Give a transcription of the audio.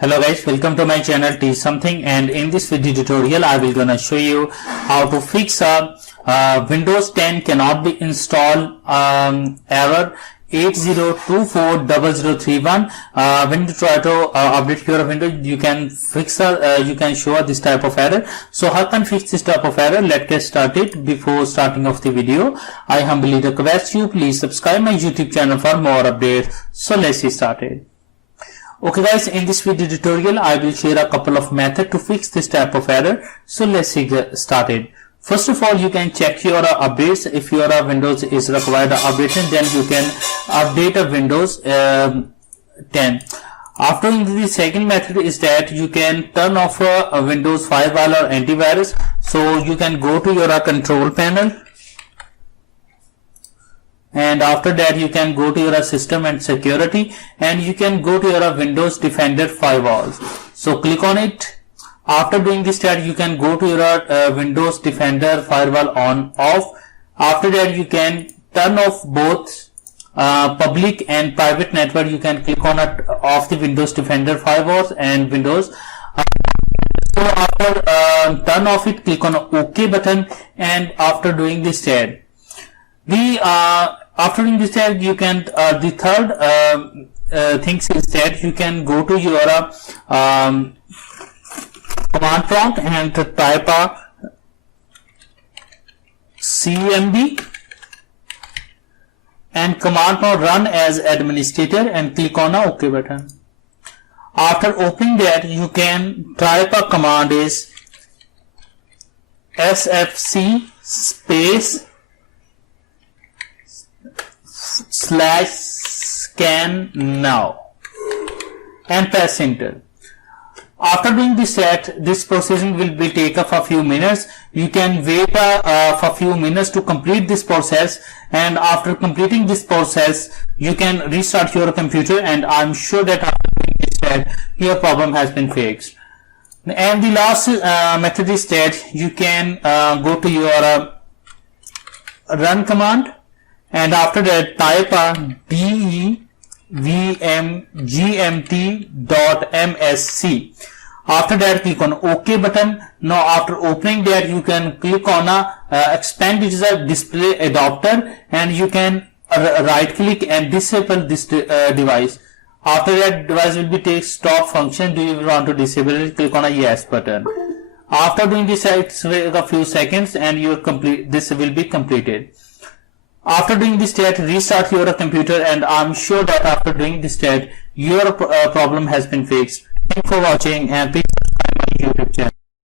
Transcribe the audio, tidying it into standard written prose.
Hello guys, welcome to my channel Teach Something, and in this video tutorial I will gonna show you how to fix a Windows 10 cannot be installed error 80240031. When you try to update your Windows, you can fix you can show this type of error. So how can fix this type of error? Let's get started. Before starting off the video, I humbly request you please subscribe my YouTube channel for more updates. So let's get started. Okay guys, in this video tutorial I will share a couple of methods to fix this type of error. So let's get started. First of all, you can check your updates. If your Windows is required updating, then you can update a Windows 10. After the second method is that you can turn off a Windows firewall or antivirus. So you can go to your control panel, and after that you can go to your system and security, and you can go to your Windows Defender firewalls. So click on it. After doing this step, you can go to your Windows Defender firewall on off. After that you can turn off both public and private network. You can click on it off the Windows Defender firewalls and Windows. So after turn off it, click on OK button, and after doing this step, after doing this step, you can the third things is that you can go to your command prompt and type a cmd and command prompt run as administrator and click on a OK button. After opening that, you can type a command is sfc space /scan now and press enter. After doing this this processing will be take up a few minutes. You can wait for a few minutes to complete this process, and after completing this process you can restart your computer, and I'm sure that after doing this your problem has been fixed. And the last method is that you can go to your run command, and after that type a devmgmt.msc. After that click on OK button. Now after opening that, you can click on expand digital display adapter, and you can right click and disable this device. After that, device will be take stop function. Do you want to disable it? Click on a yes button. After doing this, it will take a few seconds and this will be completed. After doing this step, restart your computer, and I'm sure that after doing this step your problem has been fixed. Thanks for watching, and please